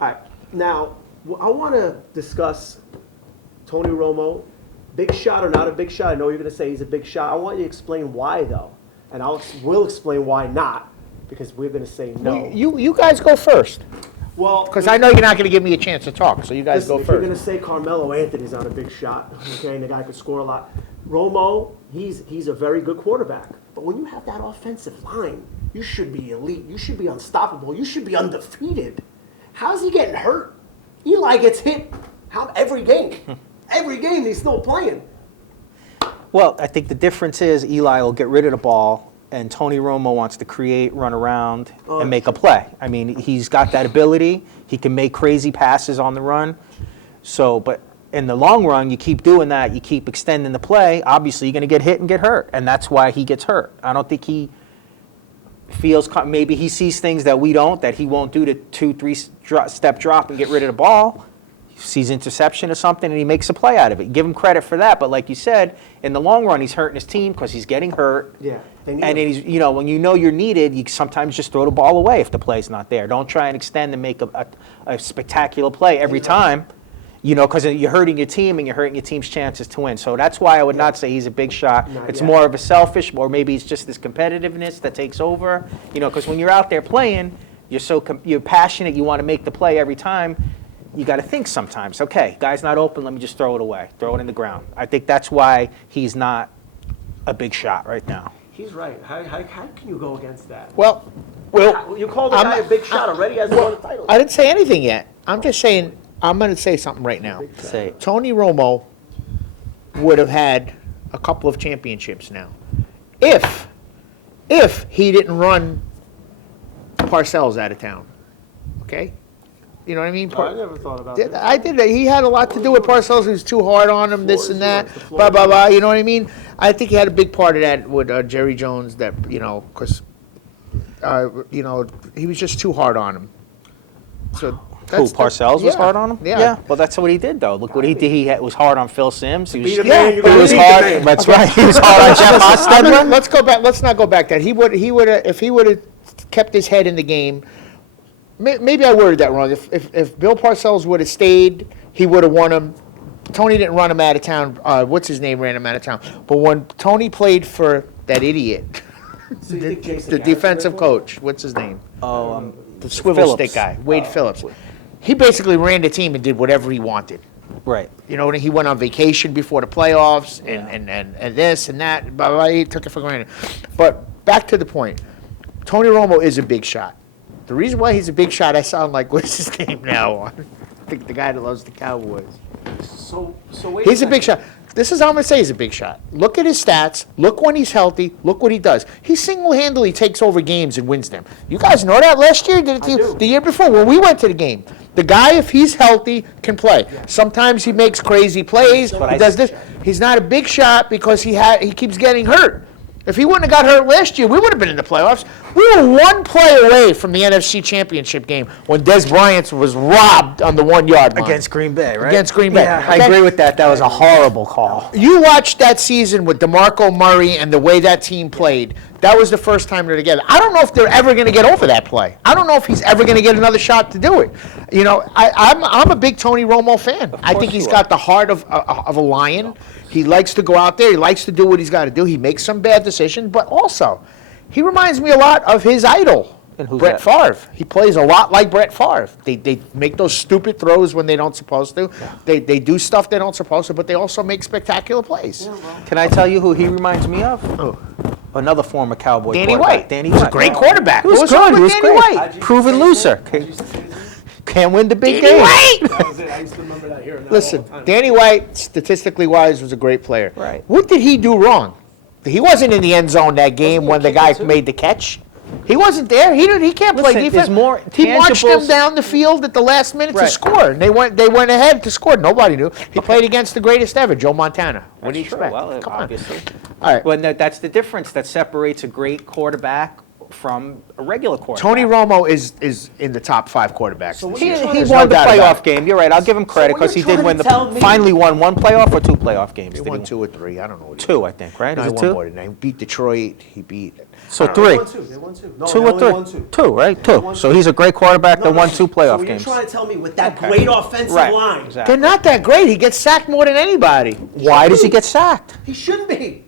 All right. Now, I want to discuss Tony Romo. Big shot or not a big shot? I know you're going to say he's a big shot. I want you to explain why, though. And we'll explain why not, because we're going to say no. Well, you guys go first. Well, Because I know you're not going to give me a chance to talk, so you guys listen, go if you're going first. to say Carmelo Anthony's not a big shot, okay, and the guy could score a lot. Romo, he's a very good quarterback. But when you have that offensive line, you should be elite. You should be unstoppable. You should be undefeated. How's he getting hurt? Eli gets hit every game. Every game he's still playing. Well, I think the difference is Eli will get rid of the ball, and Tony Romo wants to create, run around, and make a play. I mean, he's got that ability. He can make crazy passes on the run. So, but in the long run, you keep doing that. You keep extending the play. Obviously, you're going to get hit and get hurt, and that's why he gets hurt. I don't think he feels maybe he sees things that we don't, that he won't do the 2-3 step drop and get rid of the ball. He sees interception or something, and he makes a play out of it. Give him credit for that. But like you said, in the long run, he's hurting his team because he's getting hurt. Yeah. And then he's, when you know you're needed, you sometimes just throw the ball away if the play's not there. Don't try and extend and make a spectacular play every time, because you're hurting your team and you're hurting your team's chances to win. So that's why I would not say he's a big shot. It's more of a selfish, or maybe it's just this competitiveness that takes over. Because when you're out there playing, you're passionate, you want to make the play every time. You got to think sometimes, okay, guy's not open, let me just throw it away, throw it in the ground. I think that's why he's not a big shot right now. He's right. How can you go against that? Well, You called the guy a big shot already, hasn't won the title. I didn't say anything yet. I'm just saying, I'm going to say something right now. Say it. Tony Romo would have had a couple of championships now if he didn't run Parcells out of town. Okay? You know what I mean? I never thought about that. I did. He had a lot to do with Parcells. He was too hard on him, this and that, blah, blah, blah. You know what I mean? I think he had a big part of that with Jerry Jones, that, because, he was just too hard on him. So Parcells was hard on him? Yeah. Well, that's what he did, though. Look what he did. He was hard on Phil Simms. He was, Beat a man, you he was gotta beat the hard. man. That's right. He was hard on Jeff Hostetler. Let's go back. Let's not go back that. He would have, if he would have kept his head in the game. Maybe I worded that wrong. If Bill Parcells would have stayed, he would have won him. Tony didn't run him out of town. What's his name ran him out of town? But when Tony played for that idiot, So you think Jason the Garrett's defensive gonna win? coach, what's his name? The Swivel Phillips. stick guy, Wade Phillips. He basically ran the team and did whatever he wanted. Right. He went on vacation before the playoffs and this and that. Blah, blah, he took it for granted. But back to the point. Tony Romo is a big shot. The reason why he's a big shot, I sound like, what's his name now? I think the guy that loves the Cowboys. So wait He's a second. big shot. This is how I'm going to say he's a big shot. Look at his stats. Look when he's healthy. Look what he does. He single-handedly takes over games and wins them. You guys know that last year? The year before when we went to the game. The guy, if he's healthy, can play. Sometimes he makes crazy plays. He does this. He's not a big shot because he keeps getting hurt. If he wouldn't have got hurt last year, we would have been in the playoffs. We were one play away from the NFC Championship game when Des Bryant was robbed on the 1-yard line. Against Green Bay, right? Against Green Bay. Yeah, I agree with that. That was a horrible call. You watched that season with DeMarco Murray and the way that team played. That was the first time they're together. I don't know if they're ever going to get over that play. I don't know if he's ever going to get another shot to do it. I'm a big Tony Romo fan. I think he's got the heart of a lion. He likes to go out there. He likes to do what he's got to do. He makes some bad decisions, but also, he reminds me a lot of his idol, Brett Favre. He plays a lot like Brett Favre. They make those stupid throws when they don't supposed to. They do stuff they don't supposed to, but they also make spectacular plays. Can I tell you who he reminds me of? Who? Another former Cowboy Danny quarterback. White. Danny He was White. a great quarterback. He was What wrong good. He with was Danny great. White? Proven loser. Can't win the big Danny game. White! That was it. I used to remember that here. Listen, Danny White, statistically wise, was a great player. Right. What did he do wrong? He wasn't in the end zone that game when the guy made the catch. He wasn't there. He can't play Listen, defense. there's more He marched them tangibles- down the field at the last minute to Right. score. And they went ahead to score. Nobody knew. He played against the greatest ever, Joe Montana. What do you That's true. expect? Well, Come on. obviously. All right. Well, that's the difference that separates a great quarterback from a regular quarterback. Tony Romo is in the top 5 quarterbacks. So what this you're year. trying He to- There's no won the doubt about playoff it. game. You're right. I'll give him credit what because he you're did trying win to tell me- finally won 1 playoff or 2 playoff games. He Did won 2 or 3. I don't know. What he 2, won. I think, right? No, Is he it won 2? more than that. He beat Detroit. He beat. So They 3. won 2. They won 2. No, 2 they or only 3? won 2. 2, right? They 2. won So 2. he's a great quarterback that won 2 playoff so games. you're trying to tell me with that Okay. great offensive Right. line, Exactly. They're not that great. He gets sacked more than anybody. Why does he get sacked? he shouldn't be.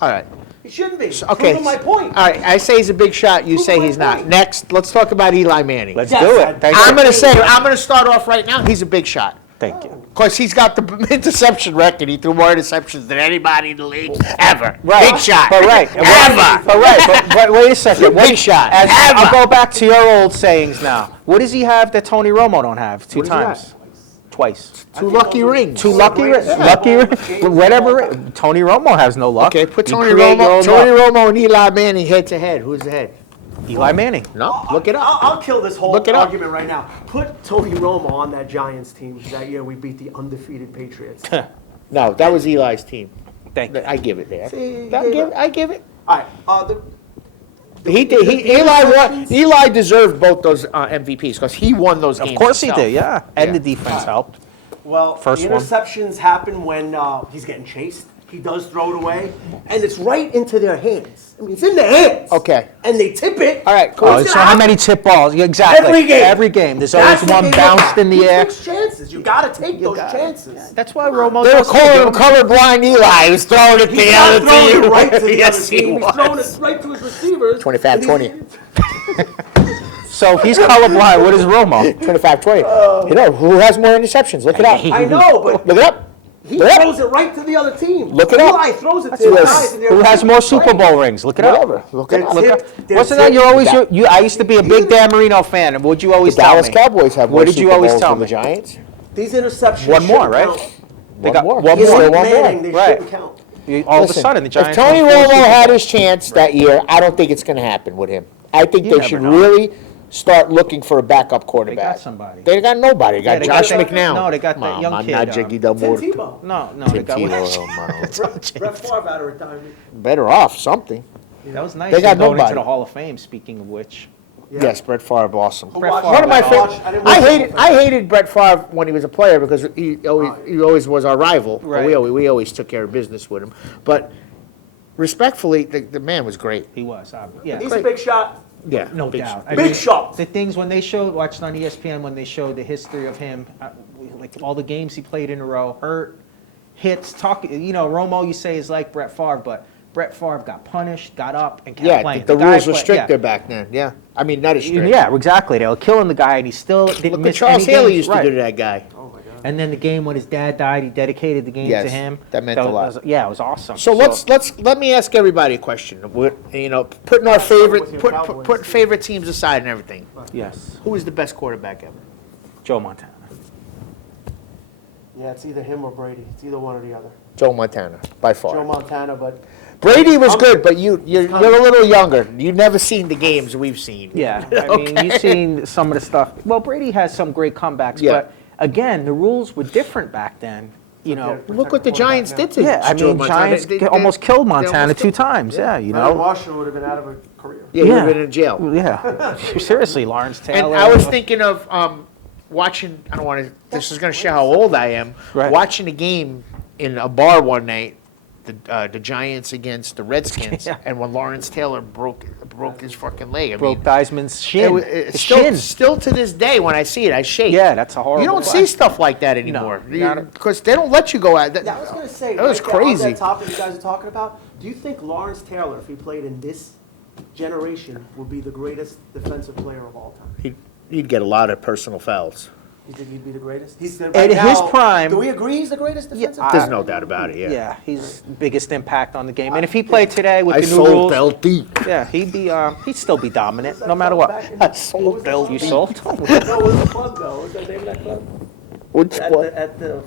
All right. He shouldn't be. Okay. Proving my point. All right. I say he's a big shot. You Prove say my he's not. point. Next, let's talk about Eli Manning. Let's Yes, do I- it. Thank I'm you. going to say, I'm going to start off right now. He's a big shot. Thank you. Because he's got the interception record. He threw more interceptions than anybody in the league ever. Right. Big shot. But right. Ever. But right. But wait a second. Big shot. As, Ever. I'll go back to your old sayings now. What does he have that Tony Romo don't have? 2 What does he times. Twice. 2 lucky rings. 2 lucky, whatever. Tony Romo has no luck. Okay, put You Tony create your Romo, own Tony luck. Romo and Eli Manning head to head. Who's ahead? Eli Manning. No, look it up. I'll kill this whole Look it up. argument right now. Put Tony Romo on that Giants team that year we beat the undefeated Patriots. No, that was Eli's team. Thank you. I give it there. See, I give it. All right. He did. Eli won. Eli deserved both those MVPs because he won those games. Of course he himself. did, yeah. And Yeah. the defense helped. Well, First the one. interceptions happen when he's getting chased. He does throw it away, and it's right into their hands. I mean, it's in their hands. Okay. And they tip it. All right, Who's Oh, gonna so how have- many tip balls? Yeah, exactly. Every game. Every game. There's always That's what one they look bounced at. in the Who air. takes chances? You got to take those chances. That's why Romo They were does calling it. him colorblind Eli. He was throwing it to He's the not other throwing team. it right to the Yes, other he team. He's was. throwing it right to his receivers. 25-20. So if he's colorblind, what is Romo? 25-20. You know, who has more interceptions? Look it up. I know, but Look it up. he Look it up. throws it right to the other team. Look it up. Eli throws it to That's the what- guys. and they're Who has more Super playing. Bowl rings? Look it up. Whatever. Look it up. Look Look it up. up. Wasn't that you're always Da- you? I used to be a big Dan Marino fan, and what'd you always The tell Dallas me? Cowboys have more What did you Super always Bowls tell than the me? Giants. These interceptions One more, shouldn't right? count. They got one Eli more. One more. Manning, they Right. shouldn't count. All of a Listen, sudden, the Giants. if Tony won 4 Romo Super had Bowls. his chance that year, I don't think it's going to happen with him. I think You they never should know. really start looking for a backup quarterback. somebody. They got nobody. They got they got Josh that- McNown. no, they got that young kid, Not Tim Jiggy Delmore. Tim Tebow. No, they Tim got Tebow. Brett Favre out of retirement. Better off, something. That was nice. They got He's going nobody. into the Hall of Fame. Speaking of which, Yeah. Yes, Brett Favre, awesome. Brett watched- Favre. One of my I favorite. watched- I didn't watch I the hated. whole I hated Brett Favre when he was a player because he always was our rival. But Right. we always took care of business with him. But respectfully, the man was great. he was. Yeah, He's a big shot. Yeah, no big doubt. shot. I Big mean, shot. The things when they showed, watched on ESPN, when they showed the history of him, like all the games he played in a row, hurt, hits, Romo, you say, is like Brett Favre, but Brett Favre got punished, got up, and kept Yeah, playing. the guy rules were play- stricter yeah. back then. Yeah, I mean not as strict. Yeah, exactly. They were killing the guy, and he still didn't Look what miss Charles any Haley games. used to Right. do to that guy. Oh my God. And then the game when his dad died, he dedicated the game Yes, to him. that meant a lot. It was awesome. So let me ask everybody a question. Putting our favorite with your put Cowboys. put favorite teams aside and everything. Yes, Who is the best quarterback ever? Joe Montana. Yeah, it's either him or Brady. It's either one or the other. Joe Montana, by far. Joe Montana, but Brady was I'm- good, but you're a little younger. You've never seen the games we've seen. Yeah, I mean, you've seen some of the stuff. Well, Brady has some great comebacks, Yeah. but again, the rules were different back then. Look what the Giants did to Yeah, I Joe mean, Montana. Giants They almost killed they Montana almost 2 killed- times. Yeah, you Brandon know. Marshall would have been out of a career. Yeah, he would have been in jail. Yeah, seriously, Lawrence And Taylor. I was thinking of watching. I don't want to. This is going to show how old I am. Right. Watching a game in a bar one night, the Giants against the Redskins, Yeah. and when Lawrence Taylor broke his fucking leg. I broke mean, Theismann's shin. it's His still, shin. still to this day when I see it, I shake. Yeah, that's a horrible You don't play. see stuff like that anymore not- because they don't let you go out. Yeah, I was going to say, that was right there, crazy. on that topic you guys are talking about, do you think Lawrence Taylor, if he played in this generation, would be the greatest defensive player of all time? He'd get a lot of personal fouls. You think he'd be the greatest? He's the, At his prime- Do we agree he's the greatest defensive I- player? There's no doubt about it. Yeah. Yeah, he's biggest impact on the game. And if he played today with I the new sold rules, LT. yeah, he'd still be dominant no matter what. I sold LT. You sold? No, it was a club, though. What's the name of that club? Which At one? the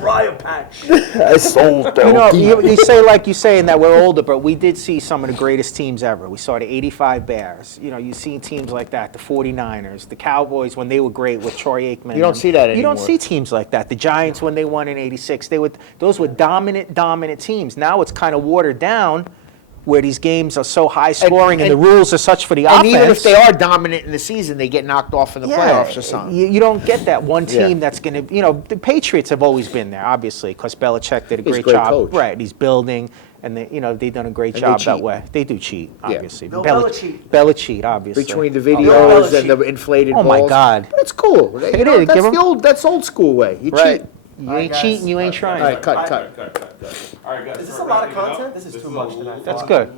Briar Patch. I sold You know, LT. you say like you say in that we're older, but we did see some of the greatest teams ever. We saw the 85 Bears. You know, you've seen teams like that, the 49ers, the Cowboys when they were great with Troy Aikman. You don't see that You don't anymore. see teams like that. The Giants when they won in 86, those were dominant teams. Now it's kind of watered down where these games are so high scoring and the and- rules are such for the And offense. even if they are dominant in the season, they get knocked off in the playoffs or something. You don't get that one team Yeah. that's going to, the Patriots have always been there, obviously, because Belichick did a He's a great great job. coach. Right, he's building, and they've done a great And they job that cheat. way. They do cheat, obviously. Bill Belichick. Belichick, obviously. Between the Bill videos and the Belichick. inflated Oh, balls. my God. It's cool. You It know, is. that's Give 'em- the old, that's old school way. You Right. cheat. You All right, ain't guys. cheating, you ain't trying. All right, cut. All right, guys. Is this a lot of content? This is too much tonight. That's good.